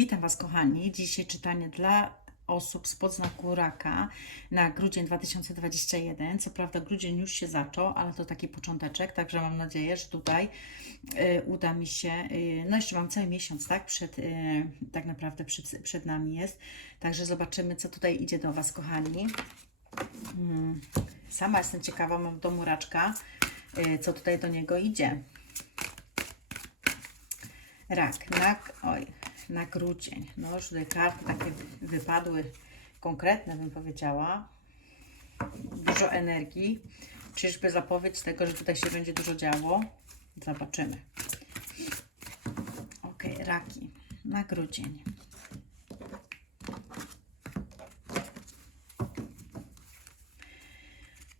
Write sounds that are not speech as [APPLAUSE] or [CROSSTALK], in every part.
Witam Was, kochani. Dzisiaj czytanie dla osób z podznaku raka na grudzień 2021. Co prawda, grudzień już się zaczął, ale to taki począteczek, także mam nadzieję, że tutaj y, uda mi się. Y, no, jeszcze mam cały miesiąc, tak? Przed, y, tak naprawdę przed, przed nami jest. Także zobaczymy, co tutaj idzie do Was, kochani. Mm, Sama jestem ciekawa, mam w domu raczka, co tutaj do niego idzie. Rak, na, oj, na grudzień. No tutaj karty takie wypadły, konkretne bym powiedziała. Dużo energii. Czyżby zapowiedź tego, że tutaj się będzie dużo działo? Zobaczymy. Ok, raki na grudzień.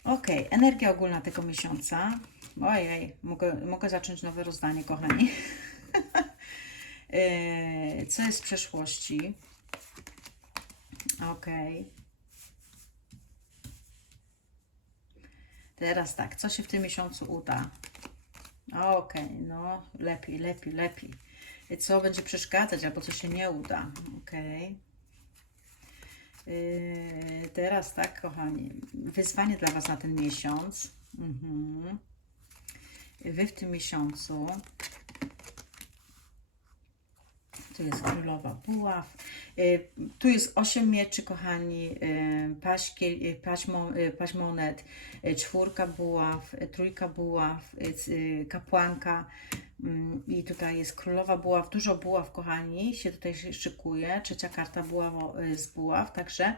Ok, energia ogólna tego miesiąca. Ojej, mogę, mogę zacząć nowe rozdanie, kochani. [LAUGHS] Yy, Co jest w przeszłości? Ok. Teraz tak, co się w tym miesiącu uda? Ok, no lepiej, lepiej, lepiej. Co będzie przeszkadzać albo co się nie uda? Ok. Yy, teraz tak, kochani, wyzwanie dla Was na ten miesiąc. Mhm. Wy w tym miesiącu tu jest królowa buław. Y, Tu jest osiem mieczy, kochani. y, Paź, kie- y, paź, mo- y, paź monet, y, czwórka buław, trójka buław, kapłanka. mm, I tutaj jest królowa buław. Dużo buław, kochani, się tutaj szy- szykuje. Trzecia karta buławo, z buław, także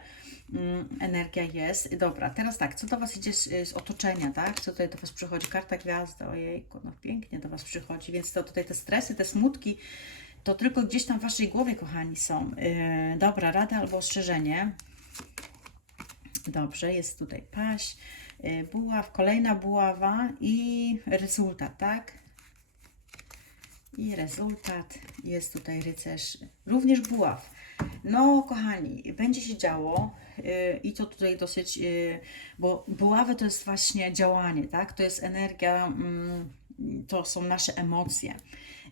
mm, energia jest. Dobra, teraz tak, co do Was idzie z, z otoczenia, tak? Co tutaj do Was przychodzi? Karta gwiazdy, ojejku, no pięknie do Was przychodzi, więc to tutaj te stresy, te smutki, to tylko gdzieś tam w Waszej głowie, kochani, są. Yy, dobra, rada albo ostrzeżenie. Dobrze, jest tutaj paść, yy, buław, kolejna buława i rezultat, tak? I rezultat jest tutaj rycerz, również buław. No, kochani, będzie się działo yy, i to tutaj dosyć, yy, bo buławy to jest właśnie działanie, tak? To jest energia, mm, to są nasze emocje.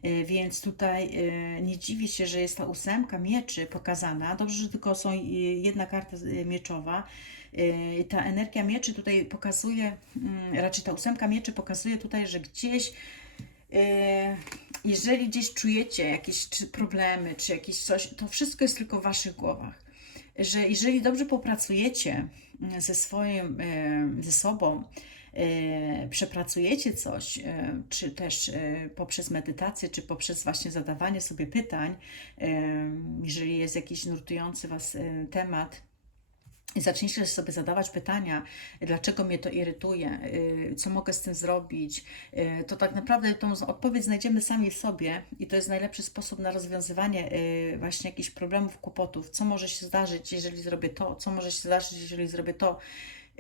Y, Więc tutaj y, nie dziwię się, że jest ta ósemka mieczy pokazana. Dobrze, że tylko są y, jedna karta mieczowa. Ta energia mieczy tutaj pokazuje, mm, raczej ta ósemka mieczy pokazuje tutaj, że gdzieś jeżeli gdzieś czujecie jakieś problemy, czy jakieś coś, to wszystko jest tylko w waszych głowach. Że jeżeli dobrze popracujecie mm, ze swoim, ze sobą, przepracujecie coś, y, czy też y, poprzez medytację, czy poprzez właśnie zadawanie sobie pytań, jeżeli jest jakiś nurtujący Was temat, i zaczniecie sobie zadawać pytania, dlaczego mnie to irytuje, co mogę z tym zrobić, to tak naprawdę tą odpowiedź znajdziemy sami sobie i to jest najlepszy sposób na rozwiązywanie właśnie jakichś problemów, kłopotów. Co może się zdarzyć, jeżeli zrobię to, co może się zdarzyć, jeżeli zrobię to.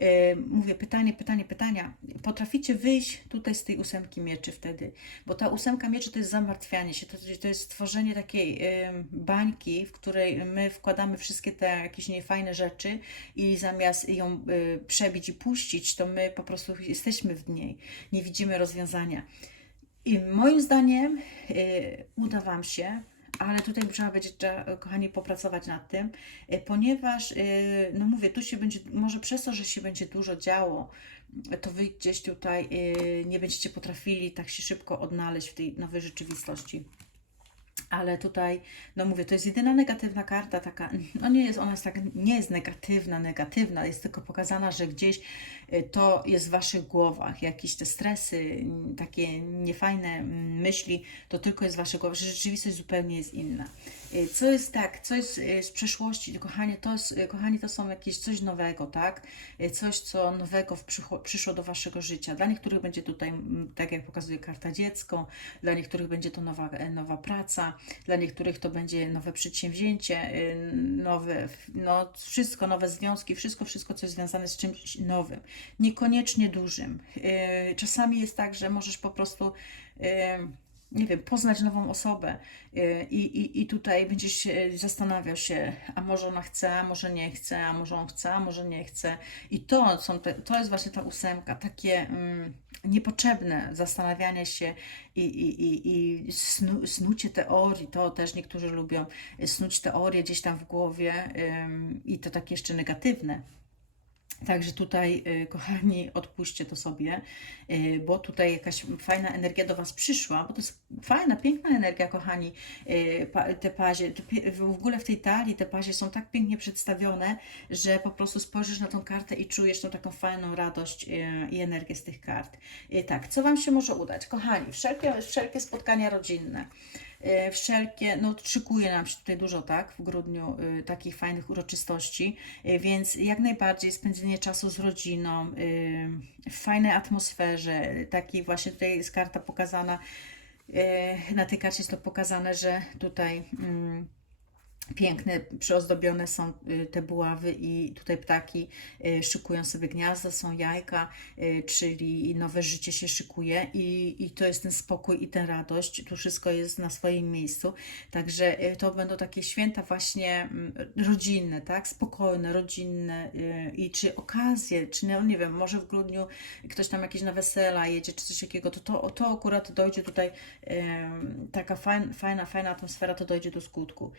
Y, Mówię pytanie, pytanie, pytania. Potraficie wyjść tutaj z tej ósemki mieczy wtedy, bo ta ósemka mieczy to jest zamartwianie się, to, to jest stworzenie takiej y, bańki, w której my wkładamy wszystkie te jakieś niefajne rzeczy i zamiast ją y, przebić i puścić, to my po prostu jesteśmy w niej, nie widzimy rozwiązania. I moim zdaniem uda Wam się, ale tutaj trzeba będzie, trzeba, kochani, popracować nad tym, y, ponieważ, y, no mówię, tu się będzie, może przez to, że się będzie dużo działo, to Wy gdzieś tutaj nie będziecie potrafili tak się szybko odnaleźć w tej nowej rzeczywistości. Ale tutaj, no mówię, to jest jedyna negatywna karta, taka, no nie jest ona jest tak, nie jest negatywna, negatywna, jest tylko pokazana, że gdzieś y, to jest w Waszych głowach, jakieś te stresy, takie niefajne mm, myśli, to tylko jest w Waszych głowach, że rzeczywistość zupełnie jest inna. Y, Co jest tak, co jest y, z przeszłości, kochani, to jest, y, kochani, to są jakieś coś nowego, tak? Coś, co nowego w przyszło do Waszego życia. Dla niektórych będzie tutaj, tak jak pokazuje karta dziecko, dla niektórych będzie to nowa, e, nowa praca, dla niektórych to będzie nowe przedsięwzięcie, nowe, no wszystko, nowe związki, wszystko, wszystko, co jest związane z czymś nowym. Niekoniecznie dużym. Czasami jest tak, że możesz po prostu nie wiem, poznać nową osobę y, i, i, i tutaj będziesz się się, a może ona chce, a może nie chce, a może on chce, a może nie chce. I to, są te, to jest właśnie ta ósemka, takie mm, niepotrzebne zastanawianie się i, i, i, i snu, snucie teorii, to też niektórzy lubią snuć teorie gdzieś tam w głowie ym, i to takie jeszcze negatywne. Także tutaj, y, kochani, odpuśćcie to sobie, y, bo tutaj jakaś fajna energia do Was przyszła, bo to jest fajna, piękna energia, kochani. Y, Te pazie, w ogóle w tej talii te pazie są tak pięknie przedstawione, że po prostu spojrzysz na tą kartę i czujesz tą taką fajną radość i energię z tych kart. Tak, co Wam się może udać? Kochani, wszelkie, wszelkie spotkania rodzinne. E, wszelkie, no szykuje nam się tutaj dużo, tak, w grudniu y, takich fajnych uroczystości, y, więc jak najbardziej spędzenie czasu z rodziną, y, w fajnej atmosferze, takiej właśnie tutaj jest karta pokazana, y, na tej karcie jest to pokazane, że tutaj mm, Piękne, przyozdobione są y, te buławy i tutaj ptaki y, szykują sobie gniazda, są jajka, y, czyli nowe życie się szykuje i, i to jest ten spokój i ten radość. Tu wszystko jest na swoim miejscu. Także to będą takie święta właśnie mm, rodzinne, tak? Spokojne, rodzinne i czy okazje, czy no, nie wiem, może w grudniu ktoś tam jakieś na wesela jedzie, czy coś takiego, to to, to akurat dojdzie tutaj taka fajna, fajna, fajna atmosfera, to dojdzie do skutku.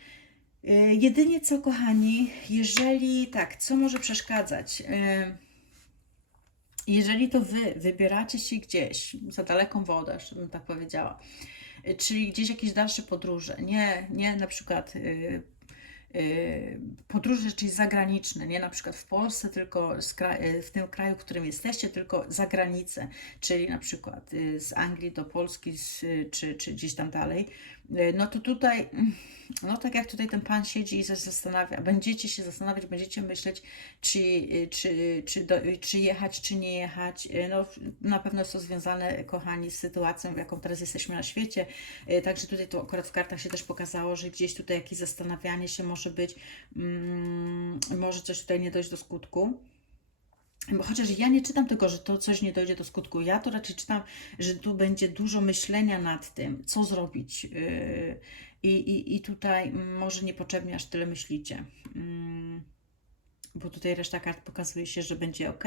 Y, Jedynie co, kochani, jeżeli tak, co może przeszkadzać? Y, Jeżeli to wy wybieracie się gdzieś za daleką wodę, bym tak powiedziała, y, czyli gdzieś jakieś dalsze podróże, nie, nie na przykład y, y, podróże, czyli zagraniczne, nie na przykład w Polsce, tylko w tym kraju, w którym jesteście, tylko za granicę, czyli na przykład y, z Anglii do Polski, z, czy, czy gdzieś tam dalej, no to tutaj, mm, no tak jak tutaj ten pan siedzi i zastanawia, będziecie się zastanawiać, będziecie myśleć, czy, y, czy, czy, do, y, czy jechać, czy nie jechać. No, na pewno jest to związane, kochani, z sytuacją, w jaką teraz jesteśmy na świecie. Także tutaj to akurat w kartach się też pokazało, że gdzieś tutaj jakieś zastanawianie się może być, mm, może coś tutaj nie dojść do skutku. Chociaż ja nie czytam tego, że to coś nie dojdzie do skutku. Ja to raczej czytam, że tu będzie dużo myślenia nad tym, co zrobić. Yy, I, i, i tutaj mm, może niepotrzebnie aż tyle myślicie. Bo tutaj reszta kart pokazuje się, że będzie ok,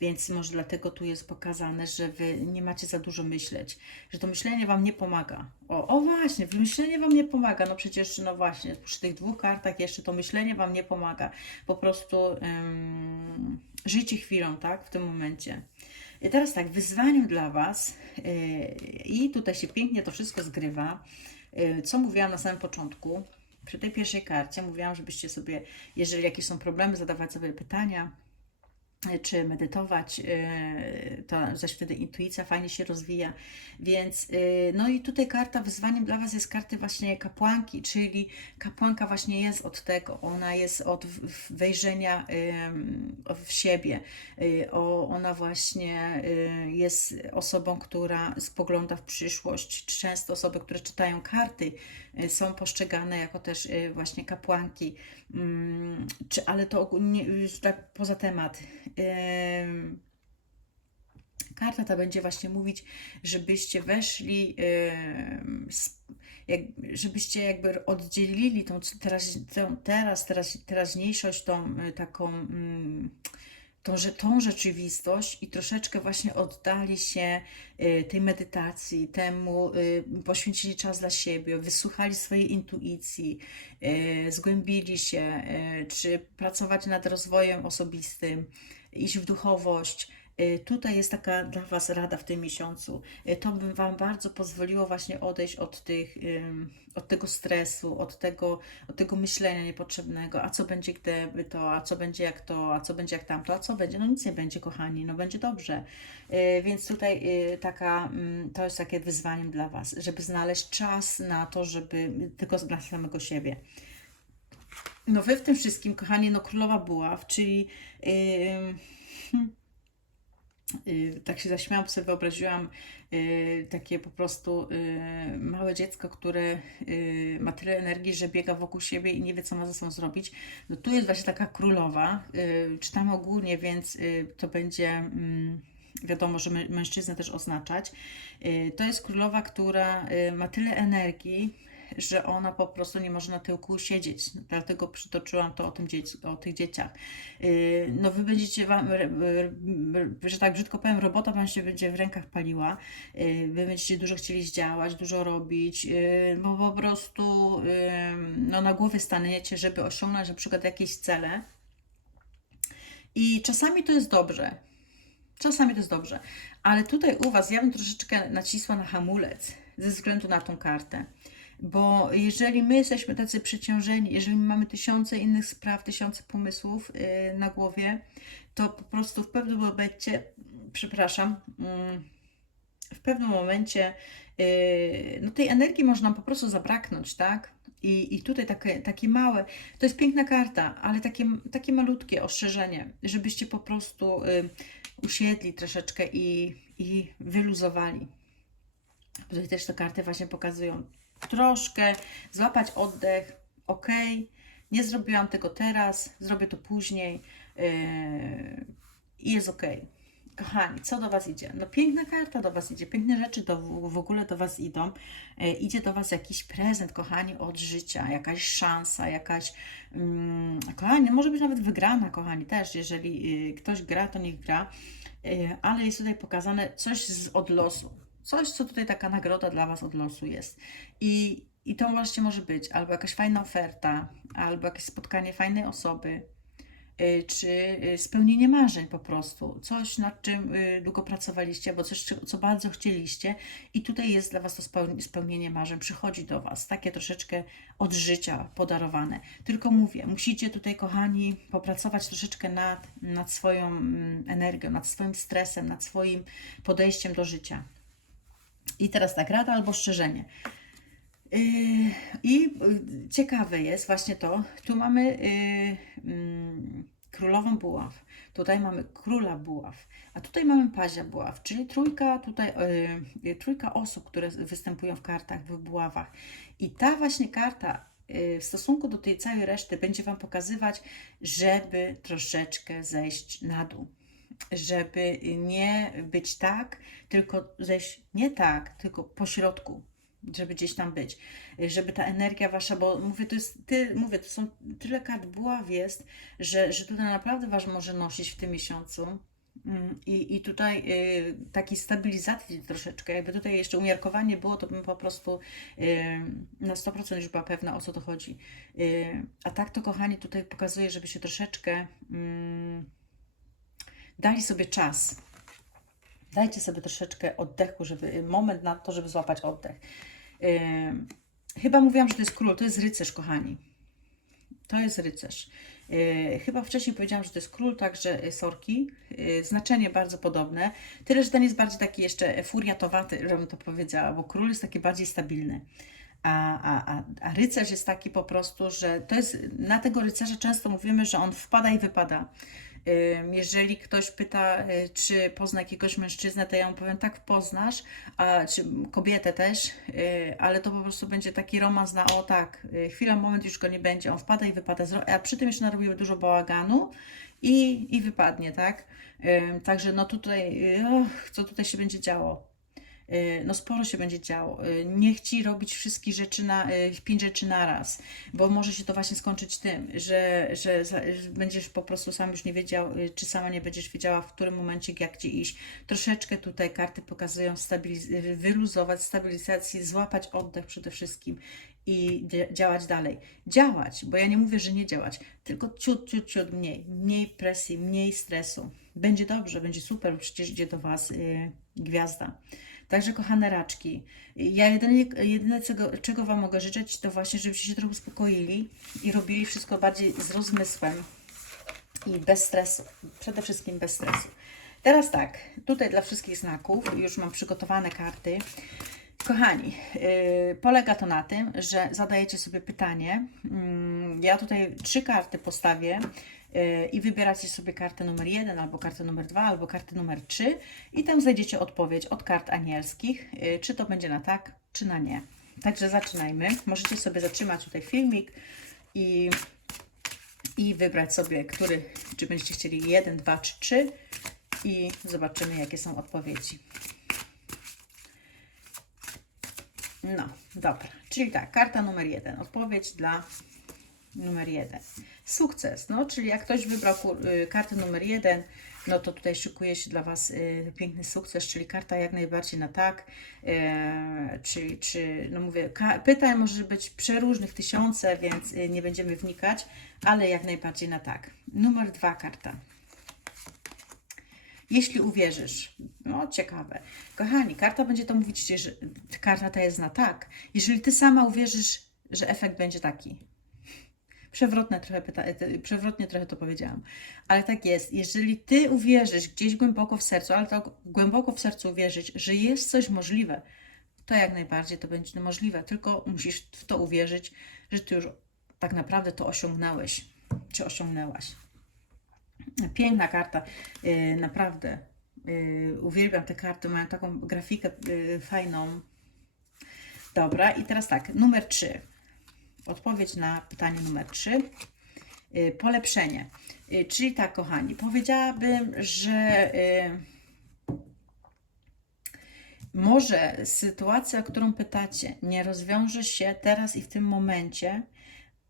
więc może dlatego tu jest pokazane, że wy nie macie za dużo myśleć, że to myślenie wam nie pomaga. O, o właśnie, myślenie wam nie pomaga. No przecież, no właśnie, przy tych dwóch kartach jeszcze to myślenie wam nie pomaga. Po prostu ym, żyjcie chwilą, tak, w tym momencie. I teraz tak, wyzwaniem dla Was, yy, i tutaj się pięknie to wszystko zgrywa, yy, co mówiłam na samym początku, przy tej pierwszej karcie mówiłam, żebyście sobie, jeżeli jakieś są problemy, zadawać sobie pytania, y, czy medytować, yy, to zaś wtedy intuicja fajnie się rozwija. Więc, yy, no i tutaj karta wyzwaniem dla Was jest karty właśnie kapłanki, czyli kapłanka właśnie jest od tego, ona jest od wejrzenia w siebie, ona właśnie jest osobą, która spogląda w przyszłość. Często osoby, które czytają karty, są postrzegane jako też y, właśnie kapłanki, Mm, czy, ale to ogólnie już tak poza temat. Karta ta będzie właśnie mówić, żebyście weszli, żebyście jakby oddzielili tą teraz, tą teraz, teraz teraźniejszość, tą y, taką tą, że- tą rzeczywistość i troszeczkę właśnie oddali się y, tej medytacji, temu, y, poświęcili czas dla siebie, wysłuchali swojej intuicji, y, zgłębili się, czy pracować nad rozwojem osobistym, iść w duchowość. Y, Tutaj jest taka dla Was rada w tym miesiącu. Y, To by Wam bardzo pozwoliło właśnie odejść od tych, od tego stresu, od tego, od tego myślenia niepotrzebnego, a co będzie gdyby to, a co będzie jak to, a co będzie jak tamto, a co będzie, no nic nie będzie, kochani, no będzie dobrze. Y, Więc tutaj taka, mm, to jest takie wyzwaniem dla Was, żeby znaleźć czas na to, żeby tylko dla samego siebie. No Wy w tym wszystkim, kochani, no królowa buław, czyli ym, Y, tak się zaśmiałam, sobie wyobraziłam y, takie po prostu y, małe dziecko, które y, ma tyle energii, że biega wokół siebie i nie wie, co ma ze sobą zrobić. No tu jest właśnie taka królowa. Y, czytamy ogólnie, więc y, to będzie. Mm, wiadomo, że mężczyznę też oznaczać. Y, To jest królowa, która y, ma tyle energii, że ona po prostu nie może na tyłku siedzieć. Dlatego przytoczyłam to o, tym o tych dzieciach. Yy, No wy będziecie, wam, że tak brzydko powiem, robota wam się będzie w rękach paliła. Yy, Wy będziecie dużo chcieli zdziałać, dużo robić, yy, bo po prostu no, na głowie staniecie, żeby osiągnąć na przykład jakieś cele. I czasami to jest dobrze. Czasami to jest dobrze. Ale tutaj u Was ja bym troszeczkę nacisła na hamulec ze względu na tą kartę. Bo jeżeli my jesteśmy tacy przeciążeni, jeżeli mamy tysiące innych spraw, tysiące pomysłów yy, na głowie, to po prostu w pewnym momencie, przepraszam, mm, w pewnym momencie yy, no tej energii może nam po prostu zabraknąć, tak? I, i tutaj takie, takie małe, to jest piękna karta, ale takie, takie malutkie ostrzeżenie, żebyście po prostu y, usiedli troszeczkę i, i wyluzowali. Tutaj też te karty właśnie pokazują troszkę, złapać oddech, ok, nie zrobiłam tego teraz, zrobię to później yy, i jest ok. Kochani, co do Was idzie? No piękna karta do Was idzie, piękne rzeczy do, w ogóle do Was idą. E, idzie do Was jakiś prezent, kochani, od życia, jakaś szansa, jakaś, mm, kochani, może być nawet wygrana, kochani, też, jeżeli y, ktoś gra, to niech gra, ale jest tutaj pokazane coś z, od losu, coś, co tutaj taka nagroda dla Was od losu jest. I, I to właśnie może być albo jakaś fajna oferta, albo jakieś spotkanie fajnej osoby, y, czy y, spełnienie marzeń po prostu. Coś, nad czym y, długo pracowaliście, albo coś, co bardzo chcieliście i tutaj jest dla Was to speł- spełnienie marzeń, przychodzi do Was, takie troszeczkę od życia podarowane. Tylko mówię, musicie tutaj, kochani, popracować troszeczkę nad, nad swoją mm, energią, nad swoim stresem, nad swoim podejściem do życia. I teraz tak, rada albo strzeżenie. Yy, I yy, ciekawe jest właśnie to, tu mamy yy, mm, królową buław, tutaj mamy króla buław, a tutaj mamy pazia buław, czyli trójka tutaj, yy, trójka osób, które występują w kartach w buławach. I ta właśnie karta w stosunku do tej całej reszty będzie Wam pokazywać, żeby troszeczkę zejść na dół żeby nie być tak, tylko zejść nie tak, tylko po środku, żeby gdzieś tam być, żeby ta energia wasza, bo mówię, to jest, ty, mówię, to są tyle kart buław jest, że, że tutaj naprawdę was może nosić w tym miesiącu. Mm, I, I tutaj y, takiej stabilizacji troszeczkę, jakby tutaj jeszcze umiarkowanie było, to bym po prostu y, na 100% już była pewna, o co to chodzi. Y, a tak to, kochani, tutaj pokazuje, żeby się troszeczkę mm, dali sobie czas. Dajcie sobie troszeczkę oddechu, żeby moment na to, żeby złapać oddech. Ym, chyba mówiłam, że to jest król, to jest rycerz, kochani. To jest rycerz. Yy, chyba wcześniej powiedziałam, że to jest król, także y, sorki. Yy, znaczenie bardzo podobne. Tyle, że ten jest bardziej taki jeszcze furiatowaty, żebym to powiedziała, bo król jest taki bardziej stabilny. A, a, a, a rycerz jest taki po prostu, że to jest, na tego rycerza często mówimy, że on wpada i wypada. Jeżeli ktoś pyta, y, czy pozna jakiegoś mężczyznę, to ja mu powiem, tak poznasz, a czy kobietę też, y, ale to po prostu będzie taki romans na o tak, y, chwila, moment już go nie będzie, on wpada i wypada, a przy tym jeszcze narobiły dużo bałaganu i, i wypadnie, tak? Także no tutaj, och, co tutaj się będzie działo? Y, no sporo się będzie działo. Y, Nie chcij robić wszystkich rzeczy na, y, pięć rzeczy naraz, bo może się to właśnie skończyć tym, że, że, będziesz po prostu sam już nie wiedział, czy sama nie będziesz wiedziała, w którym momencie jak gdzie iść. Troszeczkę tutaj karty pokazują stabiliz- wyluzować, stabilizację, złapać oddech przede wszystkim i dzia- działać dalej. Działać, bo ja nie mówię, że nie działać, tylko ciut, ciut, ciut mniej. Mniej presji, mniej stresu. Będzie dobrze, będzie super, przecież idzie do Was y, gwiazda. Także kochane raczki, ja jedynie, jedyne czego, czego Wam mogę życzyć, to właśnie, żebyście się trochę uspokoili i robili wszystko bardziej z rozmysłem i bez stresu. Przede wszystkim bez stresu. Teraz tak, tutaj dla wszystkich znaków już mam przygotowane karty. Kochani, yy, polega to na tym, że zadajecie sobie pytanie. Mm, ja tutaj trzy karty postawię yy, i wybieracie sobie kartę numer jeden, albo kartę numer dwa, albo kartę numer trzy i tam znajdziecie odpowiedź od kart anielskich, yy, czy to będzie na tak, czy na nie. Także zaczynajmy. Możecie sobie zatrzymać tutaj filmik i, i wybrać sobie, który, czy będziecie chcieli jeden, dwa, czy trzy i zobaczymy, jakie są odpowiedzi. No, dobra. Czyli tak, karta numer jeden. Odpowiedź dla numer jeden. Sukces. No, czyli jak ktoś wybrał y, kartę numer jeden, no to tutaj szykuje się dla Was y, piękny sukces, czyli karta jak najbardziej na tak. E, czyli, czy, no mówię, pytań może być przeróżnych tysiące, więc y, nie będziemy wnikać, ale jak najbardziej na tak. Numer dwa karta. Jeśli uwierzysz, no ciekawe. Kochani, karta będzie to mówić, że karta ta jest na tak. Jeżeli ty sama uwierzysz, że efekt będzie taki. Przewrotne trochę pyta, e, przewrotnie trochę to powiedziałam, ale tak jest. Jeżeli ty uwierzysz gdzieś głęboko w sercu, ale to głęboko w sercu uwierzyć, że jest coś możliwe, to jak najbardziej to będzie możliwe. Tylko musisz w to uwierzyć, że ty już tak naprawdę to osiągnąłeś, czy osiągnęłaś. Piękna karta, yy, naprawdę. Yy, uwielbiam te karty, mają taką grafikę fajną. Dobra, i teraz tak, numer 3. Odpowiedź na pytanie numer 3. Yy, polepszenie. Yy, czyli tak, kochani, powiedziałabym, że yy, może sytuacja, o którą pytacie, nie rozwiąże się teraz i w tym momencie,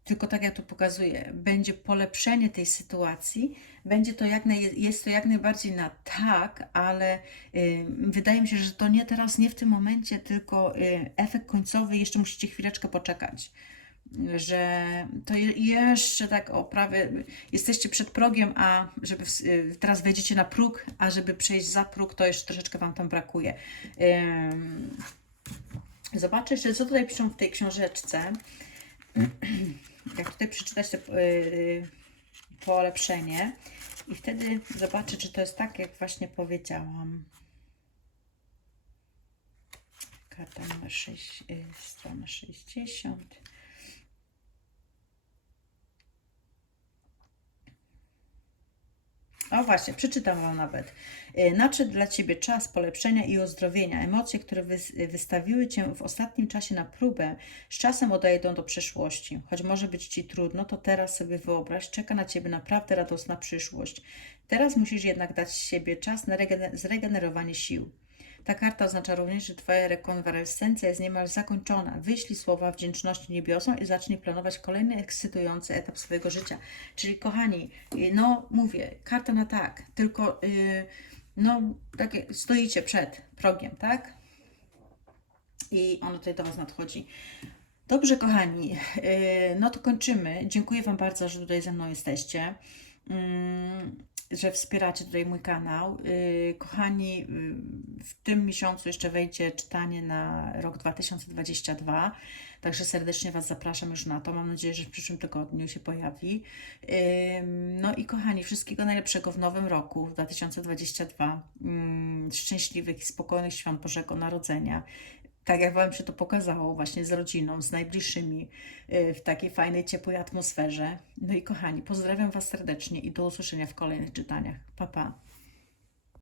tylko tak jak to pokazuję, będzie polepszenie tej sytuacji, będzie to jak naj, jest to jak najbardziej na tak, ale y, wydaje mi się, że to nie teraz, nie w tym momencie, tylko y, efekt końcowy jeszcze musicie chwileczkę poczekać. Że to je, jeszcze tak o prawie jesteście przed progiem, a żeby w, y, teraz wejdziecie na próg, a żeby przejść za próg, to jeszcze troszeczkę Wam tam brakuje. Zobaczę jeszcze, co tutaj piszą w tej książeczce jak tutaj przeczytać to yy, polepszenie i wtedy zobaczę, czy to jest tak, jak właśnie powiedziałam. Karta numer 6, yy, strona 60. O właśnie, przeczytam Wam nawet. Y, Nadszedł dla Ciebie czas polepszenia i ozdrowienia. Emocje, które wys- wystawiły Cię w ostatnim czasie na próbę, z czasem odejdą do przeszłości. Choć może być Ci trudno, to teraz sobie wyobraź, czeka na Ciebie naprawdę radosna przyszłość. Teraz musisz jednak dać siebie czas na regener- zregenerowanie sił. Ta karta oznacza również, że Twoja rekonwalescencja jest niemal zakończona. Wyślij słowa wdzięczności niebiosom i zacznij planować kolejny ekscytujący etap swojego życia. Czyli kochani, y, no mówię, karta na tak, tylko yy, no tak jak stoicie przed progiem, tak? I ono tutaj do Was nadchodzi. Dobrze, kochani, yy, no to kończymy. Dziękuję Wam bardzo, że tutaj ze mną jesteście. Mm, że wspieracie tutaj mój kanał. Yy, kochani, yy, w tym miesiącu jeszcze wejdzie czytanie na rok 2022, także serdecznie Was zapraszam już na to. Mam nadzieję, że w przyszłym tygodniu się pojawi. Yy, no i kochani, wszystkiego najlepszego w nowym roku 2022. Yy, szczęśliwych i spokojnych świąt Bożego Narodzenia. Tak jak Wam się to pokazało, właśnie z rodziną, z najbliższymi, yy, w takiej fajnej, ciepłej atmosferze. No i kochani, pozdrawiam Was serdecznie i do usłyszenia w kolejnych czytaniach. Pa, pa.